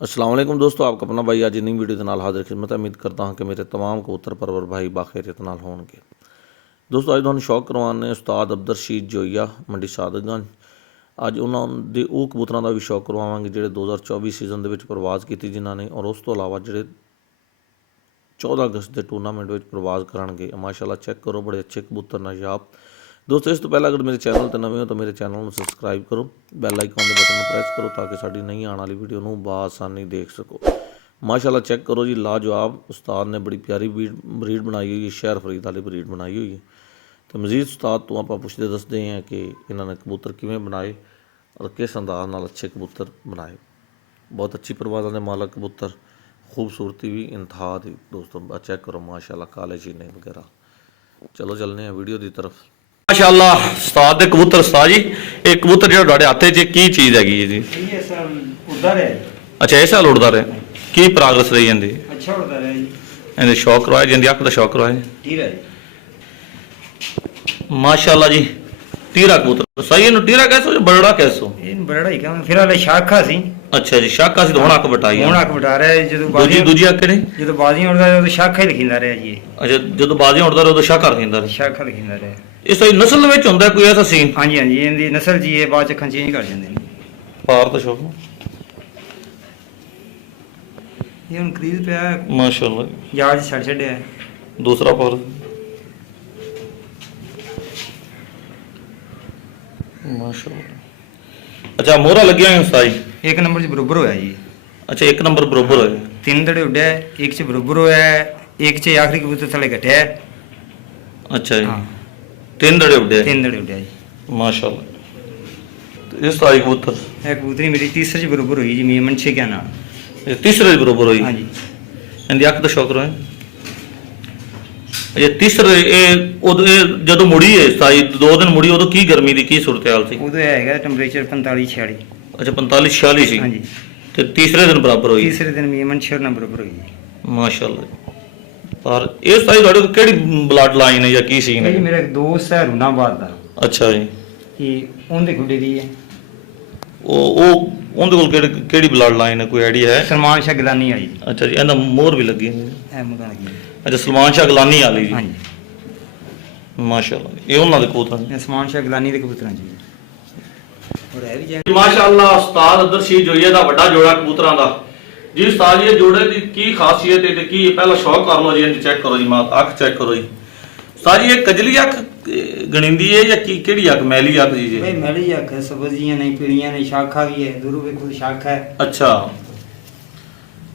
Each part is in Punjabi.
अस्सलाम वालेकुम दोस्तों, आपका अपना भाई आज नई वीडियो के नाल हाजिर खिदमत है। उम्मीद करता हाँ कि मेरे तमाम कबूतर परवर भाई बाखैरियत नाल होणगे। दोस्तों अज तुहानूं शौक करवाने उस्ताद अब्दुल रशीद जोईया मंडी सादतगंज। अज उन्होंने वो कबूतरों का भी शौक करवावांगे जिहड़े 2024 सीजन के परवाज़ की जिन्होंने, और उस तो अलावा जिहड़े 14 अगस्त के टूरनामेंट में परवाज़ करनगे। माशाअल्लाह चेक करो, बड़े अच्छे कबूतर नायाब। दोस्तों इस तो पहले अगर मेरे चैनल पर नवे हो तो मेरे चैनल को सबसक्राइब करो, बैल आइकॉन के बटन को प्रेस करो ताकि साड़ी नई आने वाली वीडियो को बआसानी देख सको। माशाअल्लाह चेक करो जी, लाजवाब। उस्ताद ने बड़ी प्यारी ब्रीड बनाई हुई है, शहर फरीद वाली ब्रीड बनाई हुई है। तो मजीद उस्ताद तो आप पुछते दसते हैं कि इन्होंने कबूतर किमें बनाए और किस अंदाज नाल अच्छे कबूतर बनाए। बहुत अच्छी परवाज़ों के मालक कबूतर, खूबसूरती भी इंतहा दी। दोस्तों चेक करो माशाअल्लाह, काले चीने वगैरह। चलो चलने हैं वीडियो की तरफ। माशाअल्लाह उस्ताद दे कबूतर उस्ताद जी, एक कबूतर जो तुहाडे हत्थ च की चीज़ हैगी जी? ये साल उड़दा रहा है। अच्छा इस साल उड़दा रहे, की प्रोग्रेस रही जाती? अच्छा उड़दा रहा है जी। इहदे शौक करवाया जिंदी अख दा शौक करवाया ठीक है माशाअल्लाह जी। टीरा कबूतर सही है, टीरा कैसो जो बड़ा कैसो? ये बड़ा ही काम फिर वाले शाखा सी। अच्छा जी, शाखा सी तो हुण अख बटाई ਹੁਣ ਅੱਖ ਬਟਾ ਰਿਹਾ ਹੈ ਜਦੋਂ दूजी दूजी अख ने। ਜਦੋਂ ਬਾਜ਼ੀਆਂ ਉੜਦਾ ਰਿਹਾ ਉਦੋਂ ਸ਼ਾਖਾ ਹੀ ਲਿਖਿੰਦਾ ਰਿਹਾ ਜੀ। अच्छा जो बाजी उड़दा रहे उदों शाखा रखिंदा रहे। ਸ਼ਾਖਾ ਲਿਖਿੰਦਾ ਰਿਹਾ। इस सही नस्ल दे विच हुंदा कोई ऐसा सीन? ਹਾਂਜੀ ਹਾਂਜੀ, ਇਹਦੀ ਨਸਲ ਜੀ ਇਹ ਬਾਅਦ ਚ ਅੱਖਾਂ ਚੇਂਜ ਕਰ ਜਾਂਦੇ ਨੇ। पार तो शौक ਇਹ ਹੁਣ ਕਰੀਜ਼ ਪਿਆ माशाअल्लाह। ਯਾਰ ਛੱਡ ਛੱਡਿਆ ਹੈ। दूसरा पार माशाअल्लाह। अच्छा मोहरा लगिया है उस्ताद जी? ਇੱਕ ਨੰਬਰ ਚ ਬਰੋਬਰ ਹੋਇਆ ਜੀ। अच्छा एक नंबर बरोबर होया। ਤਿੰਨ ਦੜੇ ਉੱਡਿਆ ਹੈ, ਇੱਕ ਚ ਬਰੋਬਰ ਹੋਇਆ ਹੈ, ਇੱਕ ਚ ਆਖਰੀ ਕਬੂਤਰ ਥੱਲੇ ਘਟਿਆ ਹੈ। अच्छा जी, ਹਾਂ तीन दड़े उड़े ਤਿੰਨ ਦੜੇ ਉੱਡਿਆ ਜੀ। माशाअल्लाह। तो इस तारीख कबूतर ਇਹ ਕਬੂਤਰੀ ਮੇਰੀ ਤੀਸਰੇ ਚ ਬਰੋਬਰ ਹੋਈ ਜੀ, ਮੀਆਂ ਮਨਸ਼ੇ ਕਿਆ ਨਾਲ। ये तीसरे दे बरोबर हुई। ਹਾਂਜੀ इनकी अख तो शौक रहे। ये तीसरे जदों मुड़ी है साई 2 दिन मुड़ी उदों की गर्मी दी की सूरत हाल सी? ਉਦੋਂ ਹੈਗਾ ਟੈਂਪਰੇਚਰ 45 46। अच्छा 45 46 सी। ਹਾਂਜੀ ते तीसरे दिन बराबर हुई। ਤੀਸਰੇ ਦਿਨ ਮੀਆਂ ਮਨਸ਼ੇ ਨਾਲ ਬਰੋਬਰ ਹੋਈ ਜੀ। माशाअल्लाह। पर इस तारीख ਤੁਹਾਡੇ ਕਿਹੜੀ ਬਲੱਡ ਲਾਈਨ ਹੈ ਜਾਂ ਕੀ ਸੀਨ ਇਹ ਜੀ ਹੈ? ਮੇਰਾ ਇੱਕ ਦੋਸਤ ਹੈ ਰੂਨਾਬਾਦ ਦਾ, ਅੱਛਾ ਜੀ। ਇਹ ਉਹਦੇ ਗੁੱਡੇ ਦੀ ਹੈ। ਉਹ ਉਹਦੇ ਕੋਲ ਕਿਹੜੀ ਬਲੱਡ ਲਾਈਨ ਹੈ, ਕੋਈ ਆਈਡੀਆ ਹੈ? ਸਲਮਾਨ ਸ਼ਾਹ ਗਿਲਾਨੀ ਵਾਲੀ ਜੀ। ਅੱਛਾ ਜੀ, ਇਹਦਾ ਮੋਹਰ ਵੀ ਲੱਗੀ ਹੈ। ਇਹ ਮਗਾਂ ਲੱਗੀ ਹੈ। ਅੱਛਾ ਸਲਮਾਨ ਸ਼ਾਹ ਗਲਾਨੀ ਵਾਲੀ ਜੀ। ਹਾਂਜੀ ਮਾਸ਼ਾਅੱਲਾ, ਇਹ ਉਹਨਾਂ ਦੇ ਕਬੂਤਰ ਨੇ। ਇਹ ਸਲਮਾਨ ਸ਼ਾਹ ਗਿਲਾਨੀ ਦੇ ਕਬੂਤਰਾਂ ਜੀ। ਔਰ ਇਹ ਵੀ ਜੀ ਮਾਸ਼ਾਅੱਲਾ ਉਸਤਾਦ ਅਬਦੁਲ ਰਸ਼ੀਦ ਜੋਈਆ ਦਾ ਵੱਡਾ ਜੋੜਾ ਕਬੂਤਰਾਂ ਦਾ ਜੀ। ਉਸਤਾਦ ਜੀ ਇਹ ਜੋੜੇ ਦੀ ਕੀ ਖਾਸੀਅਤ ਹੈ ਤੇ ਕੀ ਪਹਿਲਾਂ ਸ਼ੌਕ ਕਰ ਲਓ ਜੀ, ਇਹਨੂੰ ਚੈੱਕ ਕਰੋ ਜੀ, ਅੱਖ ਚੈੱਕ ਕਰੋ ਜੀ। ਉਸਤਾਦ ਜੀ ਇਹ ਕਜਲੀ ਅੱਖ ਗਣਿੰਦੀ ਹੈ ਜਾਂ ਕੀ ਕਿਹੜੀ ਅੱਖ, ਮੈਲੀ ਅੱਖ ਜੀ? ਭਾਈ ਮੈਲੀ ਅੱਖ ਹੈ, ਸਬਜ਼ੀਆਂ ਨਹੀਂ ਪੀੜੀਆਂ ਨੇ, ਸ਼ਾਖਾ ਵੀ ਹੈ, ਦੂਰੋਂ ਵੇਖੋ ਸ਼ਾਖਾ ਹੈ। ਅੱਛਾ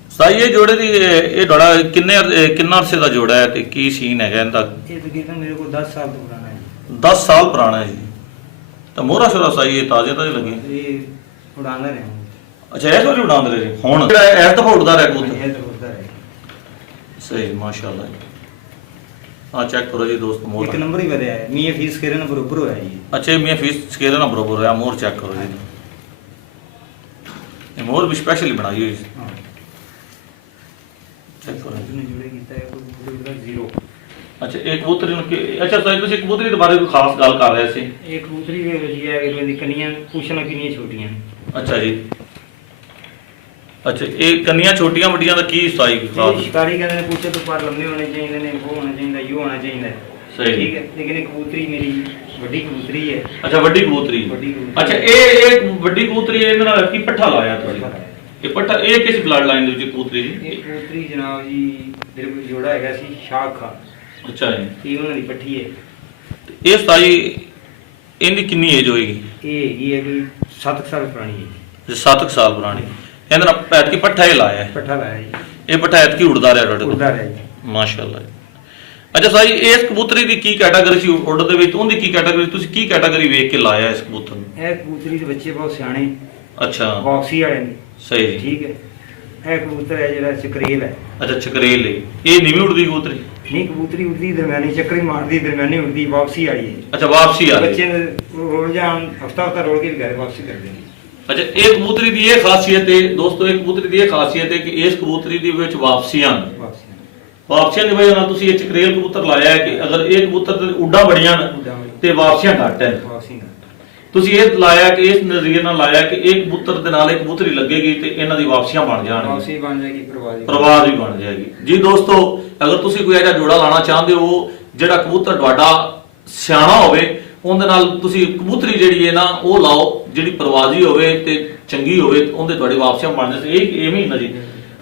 ਉਸਤਾਦ ਇਹ ਜੋੜੇ ਦੀ ਇਹ ਜੋੜਾ ਕਿੰਨਾ ਅਰਸੇ ਦਾ ਜੋੜਾ ਹੈ ਤੇ ਕੀ ਸੀਨ ਹੈਗਾ ਇਹਦਾ? ਇਹ ਤਕਰੀਬਨ ਮੇਰੇ ਕੋਲ 10 ਸਾਲ ਤੋਂ ਪੁਰਾਣਾ ਹੈ। 10 ਸਾਲ ਪੁਰਾਣਾ ਹੈ ਜੀ। ਤਾਂ ਮੋਹਰਾ ਸ਼ੋਰਾ ਸਹੀ ਹੈ, ਤਾਜ਼ੇ ਲੱਗੇ? ਇਹ ਉਡਾਉਂਦਾ ਰਿਹਾ। ਅੱਛਾ ਇਸ ਵਾਰੀ ਉਡਾਉਂਦੇ ਰਹੇ ਜੀ? ਹੁਣ ਜਿਹੜਾ ਇਸ ਦਫਾ ਉੱਡਦਾ ਰਿਹਾ ਕਬੂਤਰ? ਇਹ ਤਾਂ ਉਡਦਾ ਰਿਹਾ। ਸਹੀ ਮਾਸ਼ਾਅੱਲਾ। ਆ ਚੈੱਕ ਕਰੋ ਜੀ ਦੋਸਤ ਮੋਹਰ। ਇੱਕ ਨੰਬਰ ਹੀ ਵਧਿਆ ਹੈ, ਮੀਆਂ ਫੀਸ ਕਰੇ ਨਾਲ ਬਰੋਬਰ ਹੋਇਆ ਜੀ। ਅੱਛਾ ਮੀਆਂ ਫੀਸ ਸਕੇਲ ਨਾਲ ਬਰੋਬਰ ਹੋਇਆ। ਮੋਹਰ ਚੈੱਕ ਕਰੋ ਜੀ, ਇਹ ਮੋਹਰ ਵੀ ਸਪੈਸ਼ਲੀ ਬਣਾਈ ਹੋਈ ਸੀ। ਹਾਂ ਚੈੱਕ ਕਰੋ ਜੀ। ਜਿਹਨੇ ਜੁੜੇ ਕੀਤਾ ਹੈ ਕੋਈ ਕਬੂਤਰ ਜ਼ੀਰੋ। ਅੱਛਾ ਇਹ ਕਬੂਤਰੀ ਨੂੰ ਅੱਛਾ ਸਾਈ ਤੁਸੀਂ ਕਬੂਤਰੀ ਦੇ ਬਾਰੇ ਕੋਈ ਖਾਸ ਗੱਲ ਕਰ ਰਹੇ ਸੀ? ਇਹ ਕਬੂਤਰੀ ਦੇ ਵਿੱਚ ਹੈ ਕਿ ਇਹਦੀ ਕੰਨੀਆਂ ਪੁੱਛਣਾ ਕਿੰਨੀਆਂ ਛੋਟੀਆਂ ਨੇ। ਅੱਛਾ ਜੀ। ਅੱਛਾ ਇਹ ਕੰਨੀਆਂ ਛੋਟੀਆਂ ਵੱਡੀਆਂ ਦਾ ਕੀ ਸਾਈ ਖਾਸ? ਇਹ ਸ਼ਿਕਾਰੀ ਕਹਿੰਦੇ ਨੇ ਪੁੱਛੇ ਤੋਂ ਪਰ ਲੰਮੇ ਹੋਣੇ ਚਾਹੀਦੇ ਨੇ, ਉਹ ਹੋਣਾ ਚਾਹੀਦਾ, ਯੂ ਹੋਣਾ ਚਾਹੀਦਾ। ਸਹੀ। ਠੀਕ ਹੈ, ਲੇਕਿਨ ਇਹ ਕਬੂਤਰੀ ਮੇਰੀ ਵੱਡੀ ਕਬੂਤਰੀ ਹੈ। ਅੱਛਾ ਵੱਡੀ ਕਬੂਤਰੀ। ਵੱਡੀ ਕਬੂਤਰੀ। ਅੱਛਾ ਇਹ ਵੱਡੀ ਕਬੂਤਰੀ ਇਹਦੇ ਨਾਲ ਕੀ ਪੱਠਾ ਲਾਇਆ ਤੁਸੀਂ? ਇਹ ਪੱਠਾ ਇਹ ਕਿਸ ਬਲੱਡ ਲਾਈਨ ਦੇ ਵਿੱਚ ਕਬੂਤਰੀ ਜੀ? ਇਹ ਕਬੂਤਰੀ ਜਨਾਬ ਜੀ ਮੇਰੇ ਕੋਲ ਜੋੜਾ ਹੈਗਾ ਸੀ ਸ਼ਾਖਾ। ਅੱਛਾ ਜੀ। ਇਹ ਉਹਨਾਂ ਦੀ ਪੱਠੀ ਹੈ। ਇਹ ਸਾਈ ਇਹਦੀ ਕਿੰਨੀ ਏਜ ਹੋਏਗੀ? ਇਹ ਹੈਗੀ ਹੈ ਕੋਈ 7 ਸਾਲ ਪੁਰਾਣੀ ਹੈ। 7 ਸਾਲ ਪੁਰਾਣੀ। ਇਹਦੇ ਨਾਲ ਐਤਕੀ ਪੱਠਾ ਹੀ ਲਾਇਆ ਹੈ। ਪੱਠਾ ਲਾਇਆ ਜੀ। ਇਹ ਪੱਠਾ ਐਤਕੀ ਉੜਦਾ ਰਿਹਾ ਤੁਹਾਡੇ ਕੋਲ? ਉੜਦਾ ਰਿਹਾ ਜੀ। ਮਾਸ਼ਾਅੱਲਾ। ਅੱਛਾ ਸਾਈ ਇਸ ਕਬੂਤਰੀ ਦੀ ਕੀ ਕੈਟਾਗਰੀ ਸੀ ਉੱਡ ਦੇ ਵਿੱਚ? ਉਹਦੀ ਕੀ ਕੈਟਾਗਰੀ, ਤੁਸੀਂ ਕੀ ਕੈਟਾਗਰੀ ਵੇਖ ਕੇ ਲਾਇਆ ਇਸ ਕਬੂਤਰ ਨੂੰ? ਇਹ ਕਬੂਤਰੀ ਦੇ ਬੱਚੇ ਬਹੁਤ ਸਿਆਣੇ ਅੱਛਾ ਬਾਕਸੀ ਵਾਲੇ ਨੇ। ਸਹੀ ਜੀ। ਠੀਕ ਹੈ, ਇਹ ਕਬੂਤਰ ਹੈ ਜਿਹੜਾ ਚਕਰੇਲ ਹੈ। ਅੱਛਾ ਚਕਰੇਲ ਹੈ। ਇਹ ਨੀਵੀਂ ਉੜਦੀ ਕਬੂਤਰੀ? ਨਹੀਂ ਕਬੂਤਰੀ ਉੜਦੀ ਦਰਮਿਆਨੀ, ਚੱਕਰੀ ਮਾਰਦੀ ਦਰਮਿਆਨੀ, ਉੜਦੀ ਵਾਪਸੀ ਵਾਲੀ ਹੈ। ਅੱਛਾ ਵਾਪਸੀ ਆ ਬੱਚੇ ਰਹੀ। ਰੋਲ ਜਾਣ ਹਫਤਾ ਰੋਲ ਕੇ ਘਰ ਵਾਪਸੀ ਕਰਦੇ ਨੇ। ਅੱਛਾ ਇਹ ਕਬੂਤਰੀ ਦੀ ਇਹ ਖਾਸੀਅਤ ਹੈ ਦੋਸਤੋ, ਇਹ ਕਬੂਤਰੀ ਦੀ ਇਹ ਖਾਸੀਅਤ ਹੈ ਕਿ ਇਸ ਕਬੂਤਰੀ ਦੇ ਵਿੱਚ ਵਾਪਸੀਆਂ ਦੀ ਵਜ੍ਹਾ ਨਾਲ ਤੁਸੀਂ ਇਹ ਚਕਰੇਲ ਕਬੂਤਰ ਲਾਇਆ ਹੈ ਕਿ ਅਗਰ ਇਹ ਕਬੂਤਰ ਤੇ ਉੱਡਾਂ ਬੜੀਆਂ ਨੇ ਤੇ ਵਾਪਸੀਆਂ ਘੱਟ ਹੈ। ਤੁਸੀਂ ਇਹ ਲਾਇਆ ਕਿ ਇਸ ਨਜ਼ਰੀਏ ਨਾਲ ਲਾਇਆ ਕਿ ਇਹ ਕਬੂਤਰ ਦੇ ਨਾਲ ਇੱਕ ਕਬੂਤਰੀ ਲੱਗੇਗੀ ਤੇ ਇਹਨਾਂ ਦੀ ਵਾਪਸੀਆਂ ਬਣ ਜਾਣਗੀਆਂ, ਵਾਪਸੀ ਬਣ ਜਾਏਗੀ, ਪ੍ਰਵਾਜ਼ ਵੀ ਬਣ ਜਾਏਗੀ। ਜੀ ਦੋਸਤੋ, ਅਗਰ ਤੁਸੀਂ ਕੋਈ ਇਹਦਾ ਜੋੜਾ ਲਾਣਾ ਚਾਹੁੰਦੇ ਹੋ ਜਿਹੜਾ ਕਬੂਤਰ ਤੁਹਾਡਾ ਸਿਆਣਾ ਹੋਵੇ, ਉਹਦੇ ਨਾਲ ਤੁਸੀਂ ਕਬੂਤਰੀ ਜਿਹੜੀ ਹੈ ਨਾ ਉਹ ਲਾਓ, ਜਿਹੜੀ ਪ੍ਰਵਾਜ਼ੀ ਹੋਵੇ ਤੇ ਚੰਗੀ ਹੋਵੇ, ਉਹਦੇ ਤੁਹਾਡੀ ਵਾਪਸੀਆਂ ਬਣ ਜਾਂਦੇ। ਇਹ ਐਵੇਂ ਹੀ ਨਾ ਜੀ,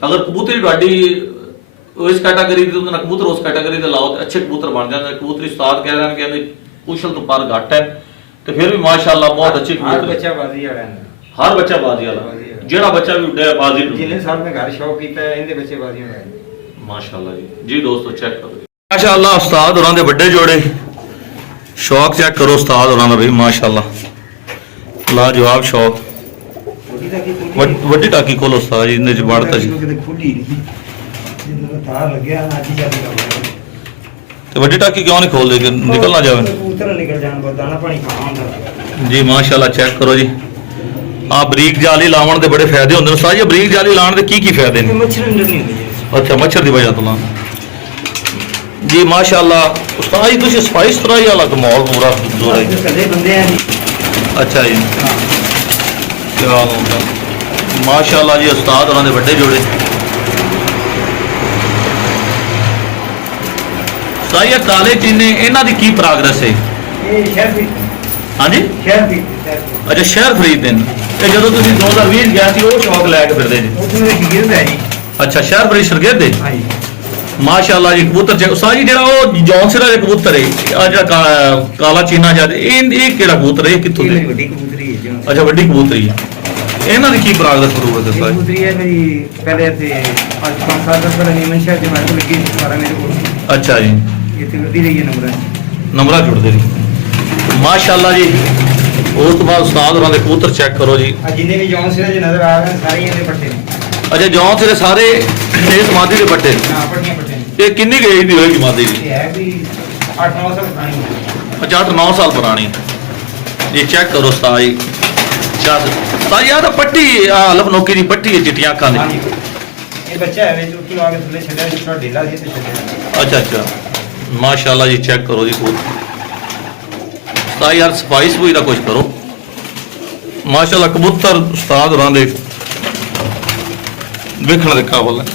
ਅਗਰ ਕਬੂਤਰੀ ਤੁਹਾਡੀ ਇਸ ਕੈਟਾਗਰੀ ਦੀ ਉਹਦੇ ਨਾਲ ਕਬੂਤਰ ਉਸ ਕੈਟਾਗਰੀ ਦੇ ਲਾਓ ਤੇ ਅੱਛੇ ਕਬੂਤਰ ਬਣ ਜਾਂਦੇ। ਕਬੂਤਰੀ ਉਸਤਾਦ ਕਹਿ ਰਹੇ ਨੇ ਕਹਿੰਦੇ ਕੁਸ਼ਲ ਤੋਂ ਪਰ ਘੱਟ ਹੈ ਤੇ ਫਿਰ ਵੀ ਮਾਸ਼ਾਅੱਲਾ ਬਹੁਤ ਅੱਛੀ हर ਕਬੂਤਰੀ। बच्चा बाजी वाला है, ਹਰ ਬੱਚਾ ਬਾਜ਼ੀ ਵਾਲਾ, ਜਿਹੜਾ ਬੱਚਾ ਵੀ ਉੱਡਿਆ ਬਾਜ਼ੀ ਨੂੰ जिन्हें साल में घर शौक किया है इनके बच्चे बाजी में आए। ਮਾਸ਼ਾਅੱਲਾ ਜੀ। ਜੀ ਦੋਸਤੋ ਚੈੱਕ ਕਰੋ, ਮਾਸ਼ਾਅੱਲਾ ਉਸਤਾਦ ਹੋਰਾਂ ਦੇ ਵੱਡੇ ਜੋੜੇ, ਸ਼ੌਕ ਚੈੱਕ ਕਰੋ ਉਸਤਾਦ ਹੋਰਾਂ ਦਾ ਬਈ, ਮਾਸ਼ਾਅੱਲਾ ਲਾਜਵਾਬ ਸ਼ੌਕ। छोटी सा की पूरी ਵੱਡੀ ਟਾਕੀ ਕੋਲ ਉਸਤਾਦ ਜੀ ਨੇ ਜਵਾੜਤਾ ਜੀ कितने खुली नहीं जिन्होंने तार लग गया ना जी जाती ਤੇ ਵੱਡੀ ਟਾਕੀ ਕਿਉਂ ਨਹੀਂ ਖੋਲਦੇ ਕਿ ਨਿਕਲ ਨਾ ਜਾਵੇ कबूतर निकल जान पर दाना पानी खाना होता ਜੀ। ਮਾਸ਼ਾਅੱਲਾ ਚੈੱਕ ਕਰੋ ਜੀ, ਆ ਬਰੀਕ ਜਾਲੀ ਲਾਉਣ ਦੇ ਬੜੇ ਫਾਇਦੇ ਹੁੰਦੇ ਨੇ ਉਸਤਾਦ ਜੀ। ਬਰੀਕ ਜਾਲੀ ਲਾਉਣ ਦੇ ਕੀ ਫਾਇਦੇ ਨੇ? मच्छर अंदर नहीं होती ਅੱਛਾ, ਮੱਛਰ ਦੀ ਵਜ੍ਹਾ ਤੋਂ ਲਾ ਜੀ। ਮਾਸ਼ਾਅੱਲਾ ਉਸਤਾਦ ਜੀ, ਤੁਸੀਂ ਸਫਾਈ ਸੁਥਰਾਈ ਵਾਲਾ ਤਾਂ ਮਾਹੌਲ ਪੂਰਾ ਜ਼ੋਰ ਹੈ ਜੀ। कदे बंदे हैं जी। ਅੱਛਾ ਜੀ, ਕੀ ਹਾਲ ਹੋ ਗਿਆ? ਮਾਸ਼ਾਅੱਲਾ ਜੀ, ਉਸਤਾਦ ਉਹਨਾਂ ਦੇ ਵੱਡੇ ਜੋੜੇ। ਸਾਈਆ ਕਾਲੇ ਚੀਨੇ ਇਹਨਾਂ ਦੀ ਕੀ ਪ੍ਰੋਗਰੈਸ ਹੈ? ये शहर भी ਹਾਂਜੀ, शहर भी ਅੱਛਾ ਸ਼ਹਿਰ ਫਰੀਦ ਦੇ ਨੇ। ਤੇ ਜਦੋਂ ਤੁਸੀਂ 2020 ਗਿਆ ਸੀ ਉਹ ਸ਼ੌਕ ਲੈ ਕੇ ਫਿਰਦੇ ਜੀ? उसमें गिर है जी। ਅੱਛਾ, ਸ਼ਹਿਰ ਫਰੀਦ ਸ਼ਰਗਿਰਦ ਦੇ। हाँ जी। ਮਾਸ਼ਾਅੱਲਾ ਜੀ, ਕਬੂਤਰ ਚ ਉਸਤਾਦ ਜੀ ਜਿਹੜਾ ਉਹ ਜੌਨਸਰਾ ਦੇ ਕਬੂਤਰ ਹੈ, ਆ ਜਿਹੜਾ ਕਾਲਾ ਚੀਨਾ ਜਦ ਇਹ ਕਿਹੜਾ ਕਬੂਤਰ ਹੈ, ਇਹ ਕਿੱਥੋਂ ये ਦੇ? मेरी बड़ी कबूतरी है जो। ਅੱਛਾ, ਵੱਡੀ ਕਬੂਤਰੀ ਹੈ। ਇਹਨਾਂ ਦੀ ਕੀ ਪ੍ਰੋਗਰੈਸ ਜ਼ਰੂਰਤ ਹੈ ये ਉਸਤਾਦ ਜੀ? कबूतरी है मेरी पहले थे आज 5 साल पहले नीमन शहर जो मेरे को लगी सारा मेरे को ਅੱਛਾ ਜੀ, ये तिलती रही है नंबर। ਨੰਬਰਾਂ ਜੁੜਦੇ ਨੇ। ਮਾਸ਼ਾਅੱਲਾ ਜੀ, ਉਸ ਤੋਂ ਬਾਅਦ ਉਸਤਾਦ ਹੋਰਾਂ ਦੇ ਕਬੂਤਰ ਚੈੱਕ ਕਰੋ ਜੀ। आज जिन्हें भी जॉन से जो नजर आ रहे हैं सारे ये पट्टे हैं। ਅੱਛਾ, ਜੌਨ ਸਿਰੇ ਸਾਰੇ ਇਸ ਮਾਦੀ ਦੇ ਬੱਟੇ। हाँ पट्टियां पट्टे हैं। ਇਹ ਕਿੰਨੀ ਏਜ ਦੀ ਹੋਏਗੀ ਮਾਦੀ ਦੀ? ये है भी 8-9 साल पुरानी है। ਅੱਛਾ, 8-9 ਸਾਲ ਪੁਰਾਣੀ। ਇਹ ਚੈੱਕ ਕਰੋ ਉਸਤਾਦ ਜੀ। ਉਸਤਾਦ ਜੀ, ਆਹ ਤਾਂ ਪੱਟੀ ਲਫਨੋਕੀ ਦੀ ਪੱਟੀ ਹੈ, ਚਿੱਟੀਆਂ ਅੱਖਾਂ हाँ ਦੀ। जी। ये बच्चा है जो कि आगे थल्ले छड्या जिस थोड़ा ढीला सी ते छड्या। ਅੱਛਾ ਅੱਛਾ, ਮਾਸ਼ਾਅੱਲਾ ਜੀ, ਚੈੱਕ ਕਰੋ ਜੀ ਕਬੂਤਰ। ਉਸਤਾਦ ਯਾਰ ਸਫਾਈ ਸਫੂਈ ਦਾ ਕੁਝ ਕਰੋ। ਮਾਸ਼ਾਅੱਲਾ ਕਬੂਤਰ ਉਸਤਾਦ ਹੋਰਾਂ ਦੇ ਵੇਖਣ ਦੇ ਕਾਬਲ ਹੈ।